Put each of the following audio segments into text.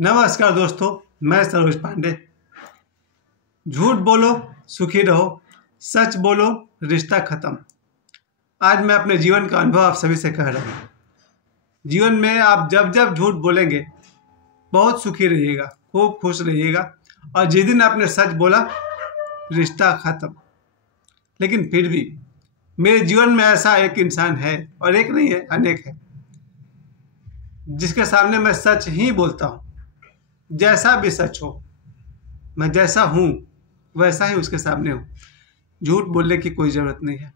नमस्कार दोस्तों, मैं सरोज पांडे। झूठ बोलो सुखी रहो, सच बोलो रिश्ता खत्म। आज मैं अपने जीवन का अनुभव आप सभी से कह रहा हूँ। जीवन में आप जब जब झूठ बोलेंगे बहुत सुखी रहिएगा, खूब खुश रहिएगा, और जिस दिन आपने सच बोला रिश्ता खत्म। लेकिन फिर भी मेरे जीवन में ऐसा एक इंसान है, और एक नहीं है, अनेक है, जिसके सामने मैं सच ही बोलता हूँ। जैसा भी सच हो, मैं जैसा हूँ वैसा ही उसके सामने हूँ। झूठ बोलने की कोई ज़रूरत नहीं है।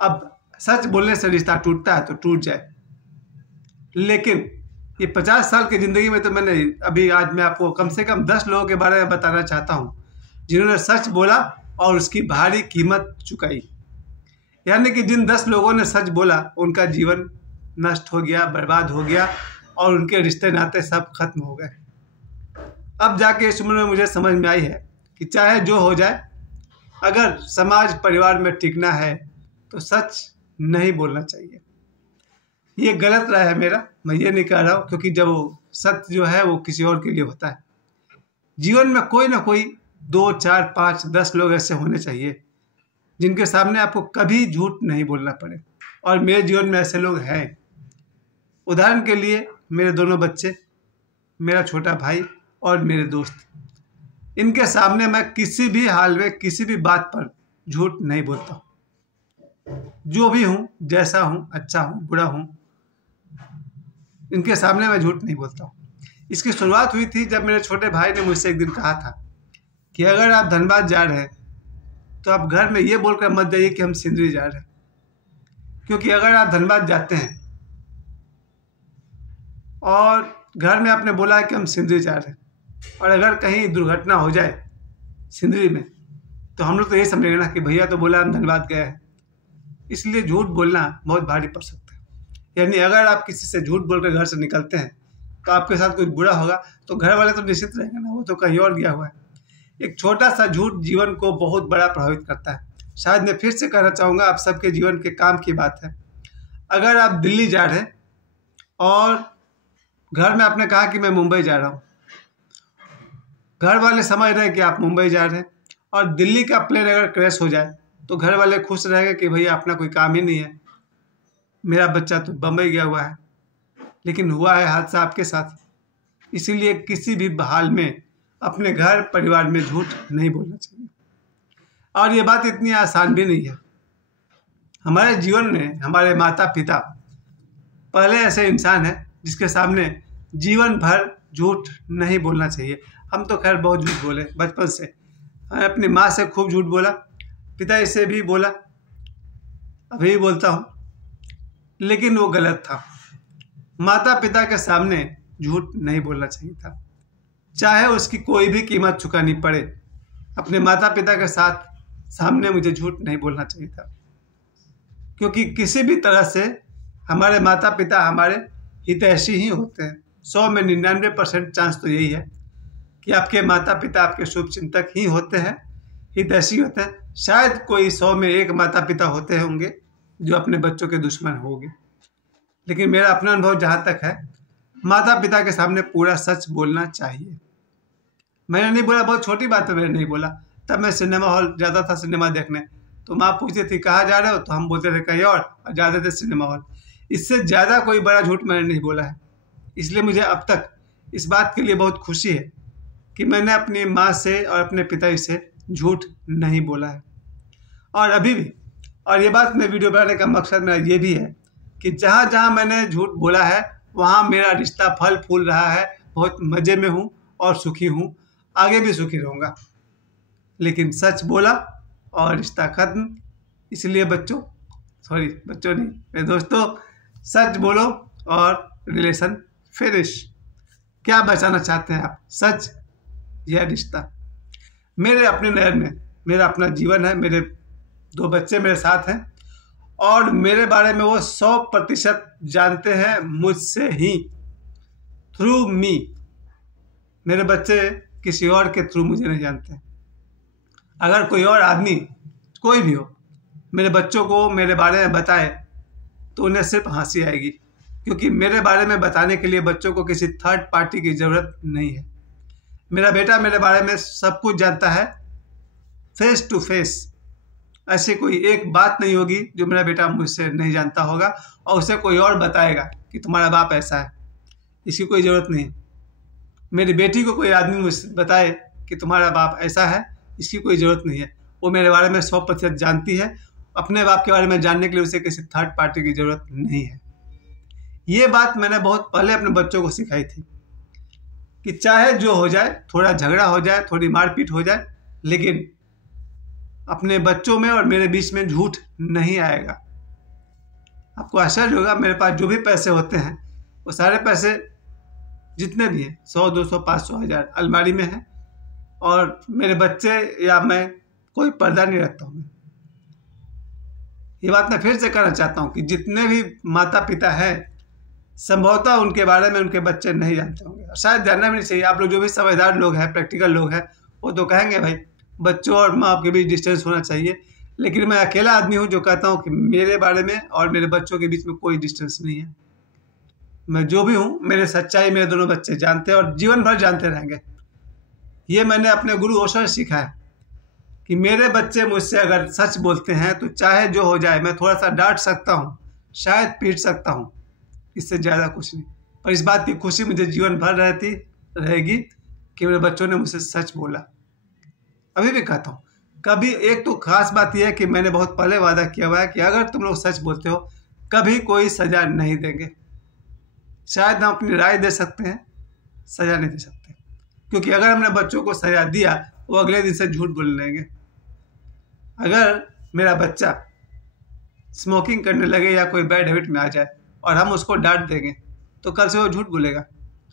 अब सच बोलने से रिश्ता टूटता है तो टूट जाए, लेकिन ये 50 साल की ज़िंदगी में तो मैंने आज मैं आपको कम से कम 10 लोगों के बारे में बताना चाहता हूँ जिन्होंने सच बोला और उसकी भारी कीमत चुकाई। यानी कि जिन 10 लोगों ने सच बोला उनका जीवन नष्ट हो गया, बर्बाद हो गया, और उनके रिश्ते नाते सब खत्म हो गए। अब जाके इस उम्र में मुझे समझ में आई है कि चाहे जो हो जाए, अगर समाज परिवार में टिकना है तो सच नहीं बोलना चाहिए। ये गलत राय है मेरा, मैं ये नहीं कह रहा हूँ, क्योंकि जब वो सत्य जो है वो किसी और के लिए होता है। जीवन में कोई ना कोई 2, 4, 5, 10 लोग ऐसे होने चाहिए जिनके सामने आपको कभी झूठ नहीं बोलना पड़े, और मेरे जीवन में ऐसे लोग हैं। उदाहरण के लिए मेरे दोनों बच्चे, मेरा छोटा भाई और मेरे दोस्त, इनके सामने मैं किसी भी हाल में किसी भी बात पर झूठ नहीं बोलता। जो भी हूँ, जैसा हूँ, अच्छा हूँ, बुरा हूँ, इनके सामने मैं झूठ नहीं बोलता हूँ। इसकी शुरुआत हुई थी जब मेरे छोटे भाई ने मुझसे एक दिन कहा था कि अगर आप धनबाद जा रहे हैं तो आप घर में ये बोलकर मत जाइए कि हम सिंदरी जा रहे हैं, क्योंकि अगर आप धनबाद जाते हैं और घर में आपने बोला है कि हम सिंदरी जा रहे हैं, और अगर कहीं दुर्घटना हो जाए सिंदरी में, तो हम लोग तो ये समझेंगे ना कि भैया तो बोला हम धनबाद गए हैं। इसलिए झूठ बोलना बहुत भारी पड़ सकता है। यानी अगर आप किसी से झूठ बोलकर घर से निकलते हैं तो आपके साथ कुछ बुरा होगा तो घर वाले तो निश्चित रहेंगे ना, वो तो कहीं और गया हुआ है। एक छोटा सा झूठ जीवन को बहुत बड़ा प्रभावित करता है। शायद मैं फिर से कहना चाहूँगा, आप सबके जीवन के काम की बात है। अगर आप दिल्ली जा रहे हैं और घर में आपने कहा कि मैं मुंबई जा रहा हूँ, घर वाले समझ रहे हैं कि आप मुंबई जा रहे हैं, और दिल्ली का प्लेन अगर क्रैश हो जाए तो घर वाले खुश रहेंगे कि भैया अपना कोई काम ही नहीं है, मेरा बच्चा तो बम्बई गया हुआ है। लेकिन हुआ है हादसा आपके साथ। इसीलिए किसी भी हाल में अपने घर परिवार में झूठ नहीं बोलना चाहिए। और ये बात इतनी आसान भी नहीं है। हमारे जीवन में हमारे माता पिता पहले ऐसे इंसान हैं जिसके सामने जीवन भर झूठ नहीं बोलना चाहिए। हम तो खैर बहुत झूठ बोले बचपन से। मैं अपनी माँ से खूब झूठ बोला, पिताजी से भी बोला, अभी भी बोलता हूँ, लेकिन वो गलत था। माता पिता के सामने झूठ नहीं बोलना चाहिए था, चाहे उसकी कोई भी कीमत चुकानी पड़े। अपने माता पिता के साथ सामने मुझे झूठ नहीं बोलना चाहिए था, क्योंकि किसी भी तरह से हमारे माता पिता हमारे हितैषी ही होते हैं। 100 में 99% चांस तो यही है कि आपके माता पिता आपके शुभ चिंतक ही होते हैं, हितैषी होते हैं। शायद कोई 100 में 1 माता पिता होते होंगे जो अपने बच्चों के दुश्मन होंगे। लेकिन मेरा अपना अनुभव जहाँ तक है, माता पिता के सामने पूरा सच बोलना चाहिए। मैंने नहीं बोला, बहुत छोटी बात है, मैंने नहीं बोला। तब मैं सिनेमा हॉल जाता था सिनेमा देखने, तो माँ पूछती थी कहाँ जा रहे हो, तो हम बोलते थे कहीं और जाते थे सिनेमा हॉल। इससे ज़्यादा कोई बड़ा झूठ मैंने नहीं बोला है। इसलिए मुझे अब तक इस बात के लिए बहुत खुशी है कि मैंने अपनी माँ से और अपने पिताजी से झूठ नहीं बोला है, और अभी भी। और ये बात मैं वीडियो बनाने का मकसद मेरा ये भी है कि जहाँ जहाँ मैंने झूठ बोला है वहाँ मेरा रिश्ता फल फूल रहा है, बहुत मज़े में हूँ और सुखी हूँ, आगे भी सुखी रहूँगा। लेकिन सच बोला और रिश्ता खत्म। इसलिए बच्चों नहीं, मेरे दोस्तों, सच बोलो और रिलेशन फिनिश। क्या बचाना चाहते हैं आप, सच या रिश्ता? मेरे अपने नज़र में मेरा अपना जीवन है, मेरे 2 बच्चे मेरे साथ हैं, और मेरे बारे में वो 100% जानते हैं मुझसे ही, थ्रू मी। मेरे बच्चे किसी और के थ्रू मुझे नहीं जानते। अगर कोई और आदमी, कोई भी हो, मेरे बच्चों को मेरे बारे में बताए तो उन्हें सिर्फ हंसी आएगी। क्योंकि मेरे बारे में बताने के लिए बच्चों को किसी थर्ड पार्टी की ज़रूरत नहीं है। मेरा बेटा मेरे बारे में सब कुछ जानता है, फेस टू फेस। ऐसी कोई एक बात नहीं होगी जो मेरा बेटा मुझसे नहीं जानता होगा और उसे कोई और बताएगा कि तुम्हारा बाप ऐसा है। इसकी कोई ज़रूरत नहीं। मेरी बेटी को कोई आदमी मुझसे बताए कि तुम्हारा बाप ऐसा है, इसकी कोई ज़रूरत नहीं है। वो मेरे बारे में 100% जानती है। अपने बाप के बारे में जानने के लिए उसे किसी थर्ड पार्टी की ज़रूरत नहीं है। ये बात मैंने बहुत पहले अपने बच्चों को सिखाई थी कि चाहे जो हो जाए, थोड़ा झगड़ा हो जाए, थोड़ी मारपीट हो जाए, लेकिन अपने बच्चों में और मेरे बीच में झूठ नहीं आएगा। आपको आश्चर्य होगा, मेरे पास जो भी पैसे होते हैं वो सारे पैसे जितने भी हैं 100, 200, 500, 1000 अलमारी में हैं और मेरे बच्चे या मैं कोई पर्दा नहीं रखता हूँ। ये बात मैं फिर से कहना चाहता हूँ कि जितने भी माता पिता हैं संभवतः उनके बारे में उनके बच्चे नहीं जानते होंगे, शायद जानना भी नहीं चाहिए। आप लोग जो भी समझदार लोग हैं, प्रैक्टिकल लोग हैं, वो तो कहेंगे भाई बच्चों और माँ बाप के बीच डिस्टेंस होना चाहिए। लेकिन मैं अकेला आदमी हूँ जो कहता हूँ कि मेरे बारे में और मेरे बच्चों के बीच में कोई डिस्टेंस नहीं है। मैं जो भी हूँ, मेरे सच्चाई मेरे दोनों बच्चे जानते हैं और जीवन भर जानते रहेंगे। ये मैंने अपने गुरु ओशो से सीखा है कि मेरे बच्चे मुझसे अगर सच बोलते हैं तो चाहे जो हो जाए, मैं थोड़ा सा डांट सकता हूँ, शायद पीट सकता हूँ, इससे ज़्यादा कुछ नहीं। पर इस बात की खुशी मुझे जीवन भर रहेगी कि मेरे बच्चों ने मुझसे सच बोला। अभी भी कहता हूँ, कभी एक तो खास बात यह है कि मैंने बहुत पहले वादा किया हुआ है कि अगर तुम लोग सच बोलते हो कभी कोई सज़ा नहीं देंगे। शायद हम अपनी राय दे सकते हैं, सज़ा नहीं दे सकते, क्योंकि अगर हमने बच्चों को सज़ा दिया वो अगले दिन से झूठ बोलने लगेंगे। अगर मेरा बच्चा स्मोकिंग करने लगे या कोई बैड हैबिट में आ जाए और हम उसको डांट देंगे तो कल से वो झूठ बोलेगा,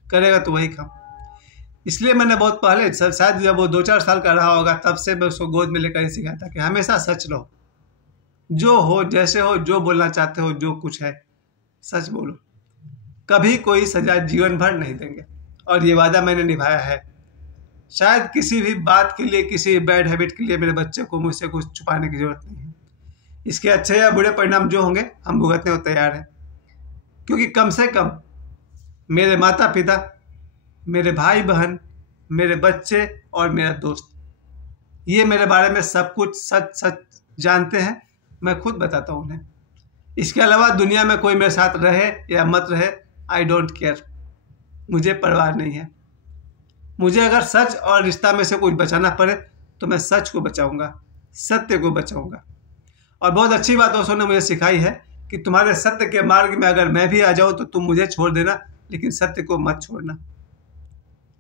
करेगा तो वही काम। इसलिए मैंने बहुत पहले, शायद जब वो 2-4 साल का रहा होगा, तब से मैं उसको गोद में लेकर ही सिखाया था कि हमेशा सच रहो, जो हो, जैसे हो, जो बोलना चाहते हो, जो कुछ है सच बोलो, कभी कोई सज़ा जीवन भर नहीं देंगे। और ये वादा मैंने निभाया है। शायद किसी भी बात के लिए, किसी बैड हैबिट के लिए मेरे बच्चे को मुझसे कुछ छुपाने की ज़रूरत नहीं है। इसके अच्छे या बुरे परिणाम जो होंगे हम भुगतने को तैयार हैं, क्योंकि कम से कम मेरे माता पिता, मेरे भाई बहन, मेरे बच्चे और मेरा दोस्त, ये मेरे बारे में सब कुछ सच जानते हैं। मैं खुद बताता हूँ उन्हें। इसके अलावा दुनिया में कोई मेरे साथ रहे या मत रहे, आई डोंट केयर, मुझे परवाह नहीं है। मुझे अगर सच और रिश्ता में से कुछ बचाना पड़े तो मैं सच को बचाऊंगा, सत्य को बचाऊंगा। और बहुत अच्छी बात ओशो ने मुझे सिखाई है कि तुम्हारे सत्य के मार्ग में अगर मैं भी आ जाऊं तो तुम मुझे छोड़ देना, लेकिन सत्य को मत छोड़ना।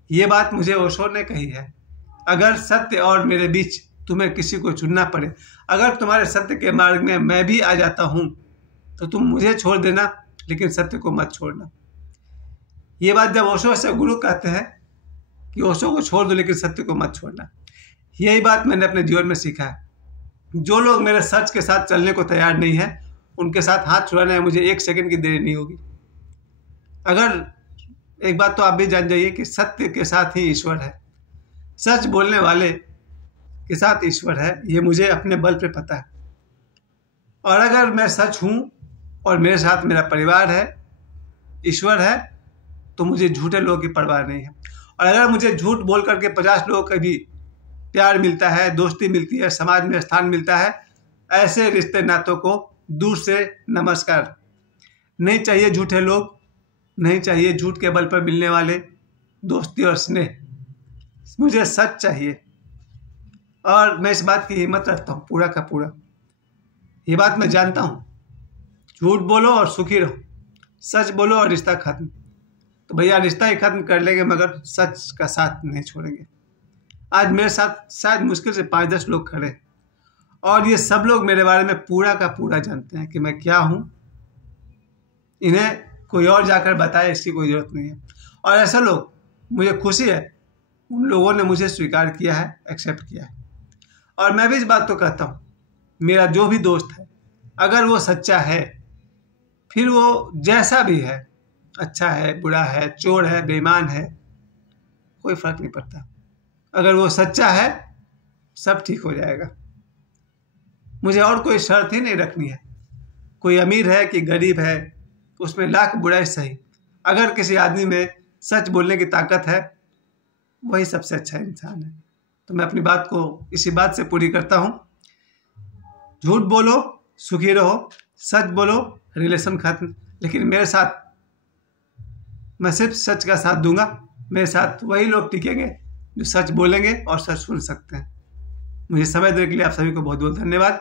ये बात मुझे ओशो ने कही है। अगर सत्य और मेरे बीच तुम्हें किसी को चुनना पड़े, अगर तुम्हारे सत्य के मार्ग में मैं भी आ जाता हूँ तो तुम मुझे छोड़ देना, लेकिन सत्य को मत छोड़ना। ये बात जब ओशो से गुरु कहते हैं कि ओशो को छोड़ दो लेकिन सत्य को मत छोड़ना, यही बात मैंने अपने जीवन में सीखा है। जो लोग मेरे सच के साथ चलने को तैयार नहीं है, उनके साथ हाथ छुड़ाने में मुझे 1 सेकंड की देरी नहीं होगी। अगर एक बात तो आप भी जान जाइए कि सत्य के साथ ही ईश्वर है, सच बोलने वाले के साथ ईश्वर है, ये मुझे अपने बल पे पता है। और अगर मैं सच हूँ और मेरे साथ मेरा परिवार है, ईश्वर है, तो मुझे झूठे लोगों की परवाह नहीं है। और अगर मुझे झूठ बोल करके 50 लोगों का भी प्यार मिलता है, दोस्ती मिलती है, समाज में स्थान मिलता है, ऐसे रिश्ते नातों को दूर से नमस्कार। नहीं चाहिए झूठे लोग, नहीं चाहिए झूठ के बल पर मिलने वाले दोस्ती और स्नेह। मुझे सच चाहिए और मैं इस बात की हिम्मत रखता हूँ पूरा का पूरा। ये बात मैं जानता हूँ, झूठ बोलो और सुखी रहो, सच बोलो और रिश्ता खत्म। तो भैया रिश्ता ही खत्म कर लेंगे मगर सच का साथ नहीं छोड़ेंगे। आज मेरे साथ शायद मुश्किल से 5-10 लोग खड़े और ये सब लोग मेरे बारे में पूरा का पूरा जानते हैं कि मैं क्या हूँ। इन्हें कोई और जाकर बताए इसकी कोई ज़रूरत नहीं है। और ऐसे लोग, मुझे खुशी है उन लोगों ने मुझे स्वीकार किया है, एक्सेप्ट किया है। और मैं भी इस बात को कहता हूँ, मेरा जो भी दोस्त है अगर वो सच्चा है, फिर वो जैसा भी है, अच्छा है, बुरा है, चोर है, बेईमान है, कोई फर्क नहीं पड़ता। अगर वो सच्चा है सब ठीक हो जाएगा। मुझे और कोई शर्त ही नहीं रखनी है। कोई अमीर है कि गरीब है, उसमें लाख बुराई सही। अगर किसी आदमी में सच बोलने की ताकत है, वही सबसे अच्छा इंसान है। तो मैं अपनी बात को इसी बात से पूरी करता हूँ, झूठ बोलो सुखी रहो, सच बोलो रिलेशन खत्म। लेकिन मेरे साथ, मैं सिर्फ सच का साथ दूंगा, मेरे साथ वही लोग टिकेंगे जो सच बोलेंगे और सच सुन सकते हैं। मुझे समय देने के लिए आप सभी को बहुत बहुत धन्यवाद।